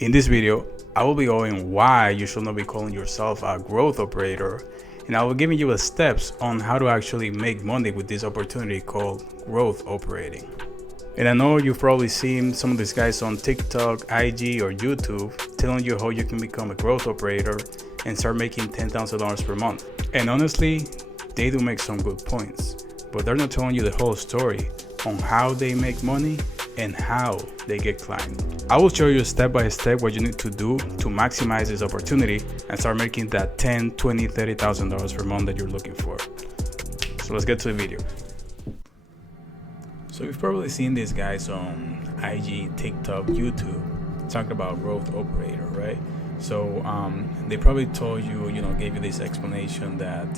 In this video, I will be going why you should not be calling yourself a growth operator, and I will give you the steps on how to actually make money with this opportunity called growth operating. And I know you've probably seen some of these guys on TikTok, IG, or YouTube telling you how you can become a growth operator and start making $10,000 per month. And honestly, they do make some good points, but they're not telling you the whole story on how they make money and how they get clients. I will show you step by step what you need to do to maximize this opportunity and start making that $10,000, $20,000, $30,000 per month that you're looking for. So let's get to the video. So you've probably seen these guys on IG, TikTok, YouTube talking about growth operator, right? So they probably told you, gave you this explanation that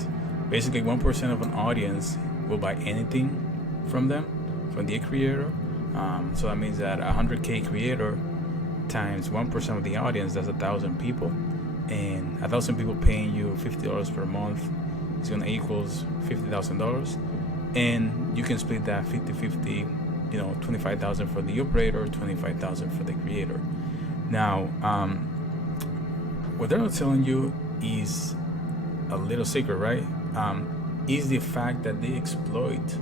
basically 1% of an audience will buy anything from them, from the creator. So that means that 100K creator times 1% of the audience, that's 1,000 people, and 1,000 people paying you $50 per month is going to equals $50,000, and you can split that 50-50, 25,000 for the operator, 25,000 for the creator. Now, what they're not telling you is a little secret, right? Is the fact that they exploit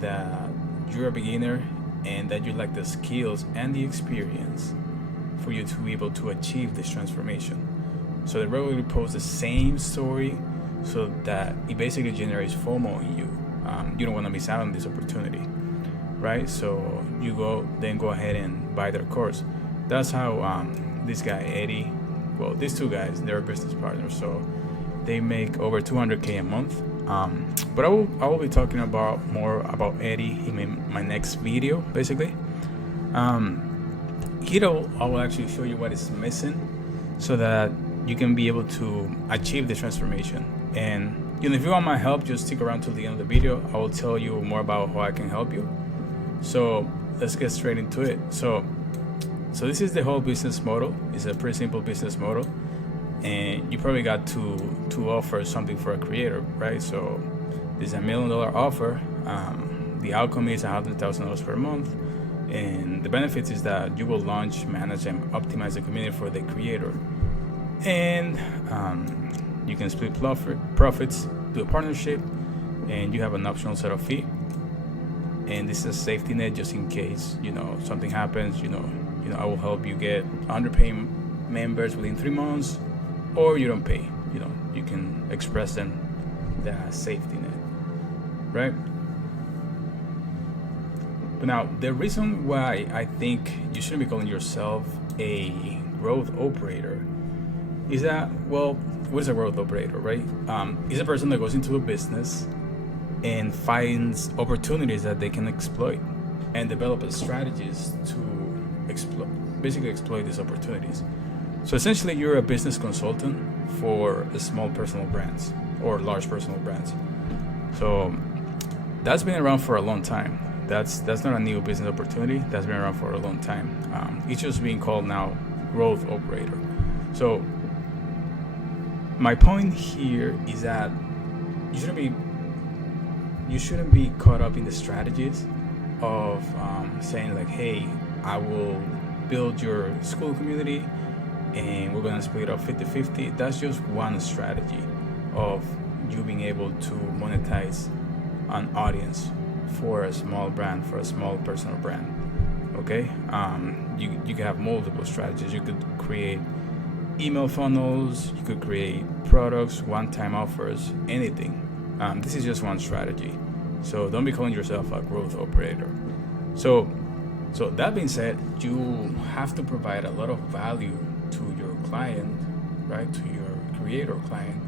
that you're a beginner and that you lack the skills and the experience for you to be able to achieve this transformation. So they regularly post the same story so that it basically generates FOMO in you. You don't want to miss out on this opportunity, right? So you go ahead and buy their course. That's how this guy Eddie, well, these two guys, they're business partners, so they make over 200K a month. But I will be talking more about Eddie in my next video, basically. I will actually show you what is missing so that you can be able to achieve the transformation. And if you want my help, just stick around till the end of the video. I will tell you more about how I can help you. So let's get straight into it. So this is the whole business model. It's a pretty simple business model. And you probably got to offer something for a creator, right? So there's $1 million offer. The outcome is $100,000 per month, and the benefits is that you will launch, manage, and optimize the community for the creator, and you can split profits, do a partnership, and you have an optional setup fee. And this is a safety net just in case something happens. I will help you get 100 paying members within 3 months. Or you don't pay, you can express them that safety net, right? But now, the reason why I think you shouldn't be calling yourself a growth operator is that, well, what is a growth operator, right? It's a person that goes into a business and finds opportunities that they can exploit and develop strategies to basically exploit these opportunities. So essentially, you're a business consultant for small personal brands or large personal brands. So that's been around for a long time. That's not a new business opportunity. That's been around for a long time. It's just being called now growth operator. So my point here is that you shouldn't be caught up in the strategies of saying like, hey, I will build your school community and we're going to split up 50-50. That's just one strategy of you being able to monetize an audience for a small brand, for a small personal brand. Okay, you can have multiple strategies. You could create email funnels, you could create products, one-time offers, anything. This is just one strategy. So don't be calling yourself a growth operator. So that being said, you have to provide a lot of value to your client, right? To your creator client.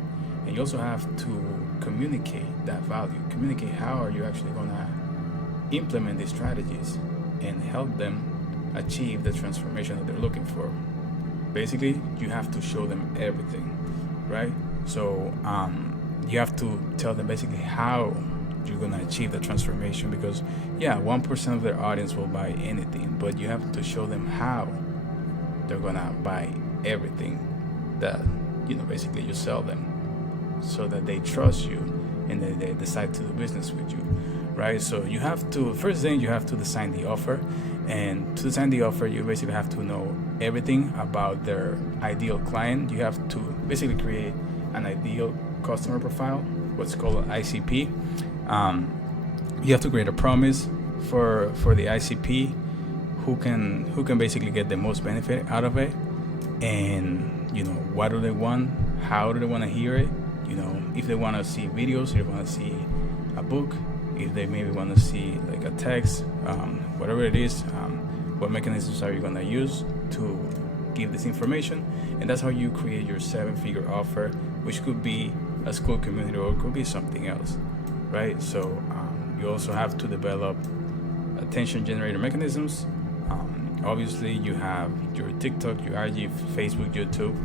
And you also have to communicate that value. Communicate how are you actually going to implement these strategies and help them achieve the transformation that they're looking for. Basically, you have to show them everything, right? So you have to tell them basically how you're going to achieve the transformation, because 1% of their audience will buy anything, but you have to show them how they're going to buy everything that basically you sell them, so that they trust you and then they decide to do business with you, right? So first thing you have to design the offer, and to design the offer you basically have to know everything about their ideal client. You have to basically create an ideal customer profile, what's called an ICP. You have to create a promise for the ICP who can basically get the most benefit out of it, and what do they want, how do they want to hear it, if they want to see videos, if they want to see a book, if they maybe want to see like a text, whatever it is, what mechanisms are you going to use to give this information. And that's how you create your 7-figure offer, which could be a school community or it could be something else, right? So you also have to develop attention generator mechanisms. Obviously you have your TikTok, your IG, Facebook, YouTube,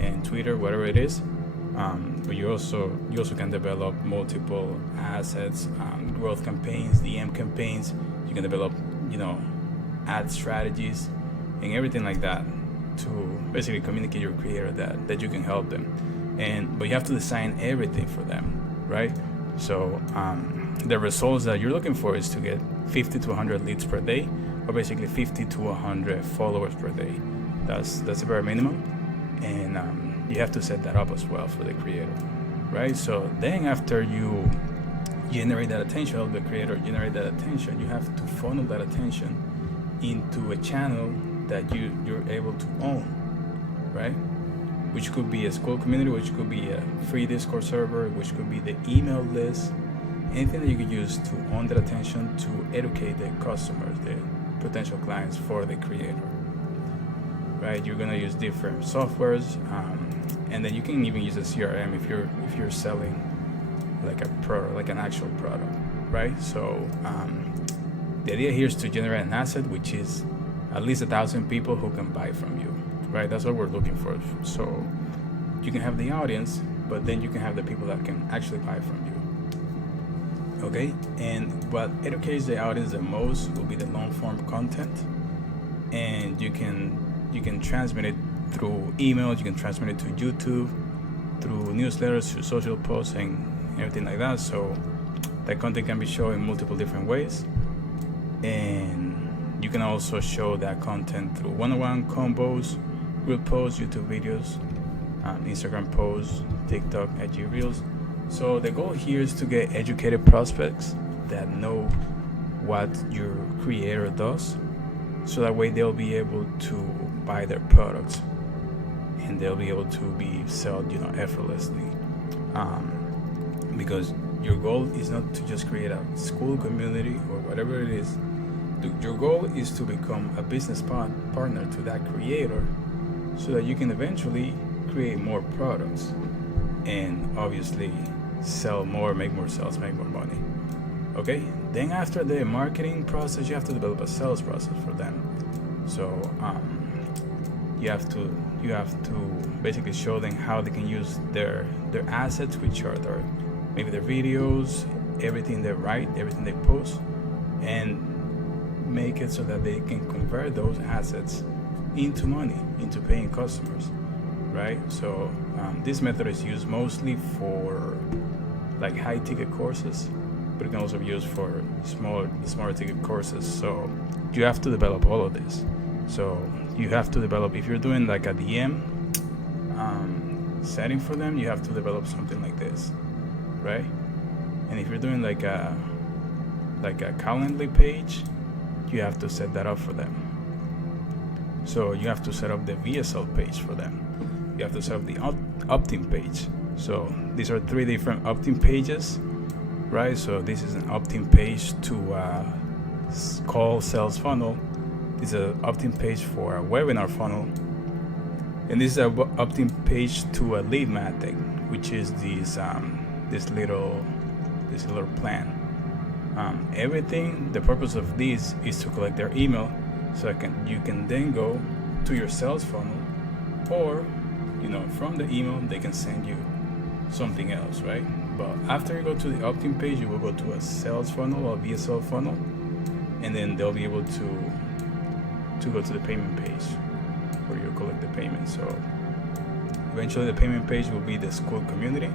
and Twitter, whatever it is. But you also can develop multiple assets, growth campaigns, DM campaigns. You can develop ad strategies and everything like that to basically communicate your creator that you can help them. But you have to design everything for them, right? So the results that you're looking for is to get 50 to 100 leads per day, or basically 50 to 100 followers per day. That's the bare minimum, and you have to set that up as well for the creator, right? So then after you generate that attention of the creator, generate that attention, you have to funnel that attention into a channel that you're able to own, right? Which could be a school community, which could be a free Discord server, which could be the email list, anything that you could use to own that attention to educate the customers, the potential clients for the creator, right? You're gonna use different softwares, and then you can even use a CRM if you're selling like a product, like an actual product, right? So the idea here is to generate an asset which is at least 1,000 people who can buy from you, right? That's what we're looking for. So you can have the audience, but then you can have the people that can actually buy from you. Okay, and what educates the audience the most will be the long form content, and you can transmit it through emails, you can transmit it to YouTube, through newsletters, through social posts, and everything like that. So that content can be shown in multiple different ways, and you can also show that content through one-on-one combos, group posts, YouTube videos, Instagram posts, TikTok, IG Reels. So the goal here is to get educated prospects that know what your creator does, so that way they'll be able to buy their products and they'll be able to be sold, effortlessly. Because your goal is not to just create a school community or whatever it is. Your goal is to become a business partner to that creator, so that you can eventually create more products and obviously sell more, make more sales, make more money. Okay, then after the marketing process, you have to develop a sales process for them. So you have to basically show them how they can use their assets, which are maybe their videos, everything they write, everything they post, and make it so that they can convert those assets into money, into paying customers, right? So this method is used mostly for like high ticket courses, but it can also be used for smaller ticket courses. So you have to develop all of this. So you have to develop, if you're doing like a DM setting for them, you have to develop something like this, right? And if you're doing like a Calendly page, you have to set that up for them. So you have to set up the VSL page for them. You have to set up the opt-in page. So these are 3 different opt-in pages, right? So this is an opt-in page to call sales funnel. This is an opt-in page for a webinar funnel, and this is an opt-in page to a lead magnet, which is this little plan. Everything, the purpose of this is to collect their email, so you can then go to your sales funnel, or from the email they can send you something else, right? But after you go to the opt-in page, you will go to a sales funnel or VSL funnel, and then they'll be able to go to the payment page where you collect the payment. So eventually the payment page will be the school community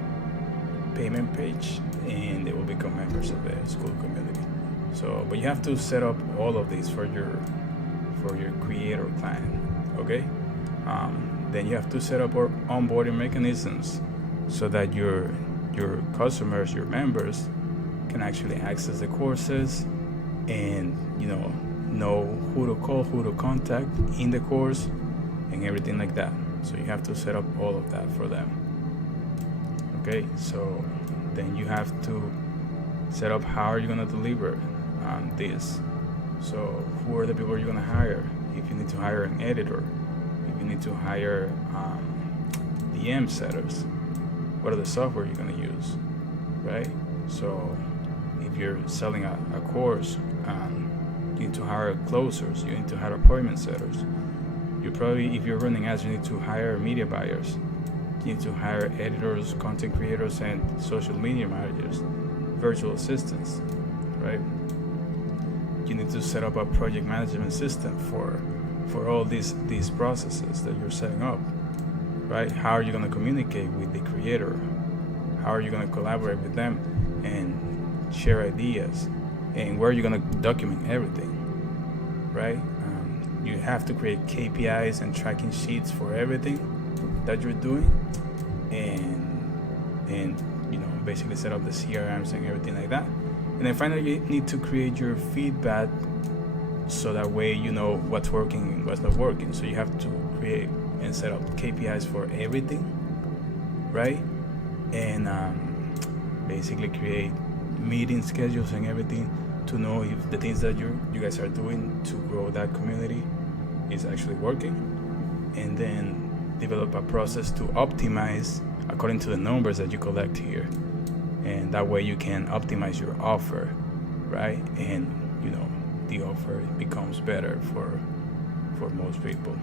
payment page, and they will become members of the school community. So, but you have to set up all of these for your creator client. okay? Then you have to set up onboarding mechanisms so that your customers, your members, can actually access the courses and know who to call, who to contact in the course, and everything like that. So you have to set up all of that for them. Okay, so then you have to set up how are you going to deliver this. So who are the people you're going to hire? If you need to hire an editor, if you need to hire DM setters, what are the software you're going to use, right? So if you're selling a course, you need to hire closers, you need to hire appointment setters. You probably, if you're running ads, you need to hire media buyers. You need to hire editors, content creators, and social media managers, virtual assistants, right? You need to set up a project management system for all these processes that you're setting up, right? How are you going to communicate with the creator? How are you going to collaborate with them and share ideas? And where are you going to document everything, right? You have to create KPIs and tracking sheets for everything that you're doing, and basically set up the CRMs and everything like that. And then finally, you need to create your feedback so that way you know what's working and what's not working. So you have to create and set up KPIs for everything, right? And basically create meeting schedules and everything to know if the things that you guys are doing to grow that community is actually working. And then develop a process to optimize according to the numbers that you collect here. And that way you can optimize your offer, right? And the offer becomes better for most people.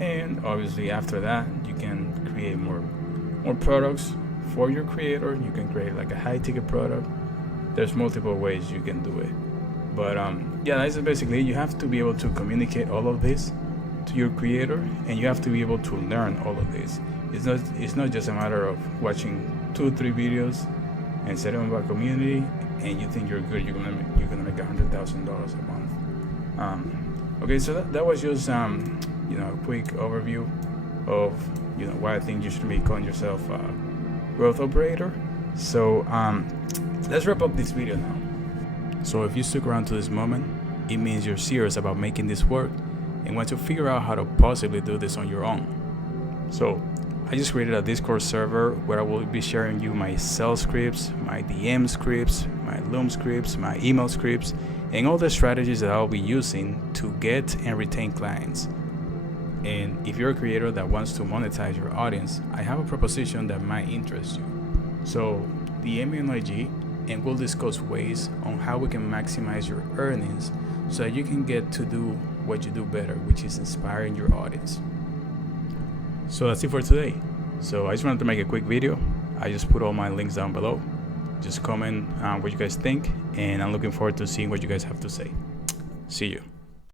And obviously after that, you can create more products for your creator. You can create like a high ticket product. There's multiple ways you can do it. But yeah, that's basically it. You have to be able to communicate all of this to your creator, and you have to be able to learn all of this. It's not just a matter of watching 2-3 videos and setting up a community and you think you're good, you're gonna make $100,000 a month. Okay, so that was just a quick overview of why I think you should be calling yourself a growth operator. So let's wrap up this video now. So if you stuck around to this moment, it means you're serious about making this work and want to figure out how to possibly do this on your own. So I just created a Discord server where I will be sharing you my sales scripts, my DM scripts, my Loom scripts, my email scripts, and all the strategies that I'll be using to get and retain clients. And if you're a creator that wants to monetize your audience, I have a proposition that might interest you. So DM me on IG and we'll discuss ways on how we can maximize your earnings so that you can get to do what you do better, which is inspiring your audience. So that's it for today. So I just wanted to make a quick video. I just put all my links down below. Just comment what you guys think, and I'm looking forward to seeing what you guys have to say. See you.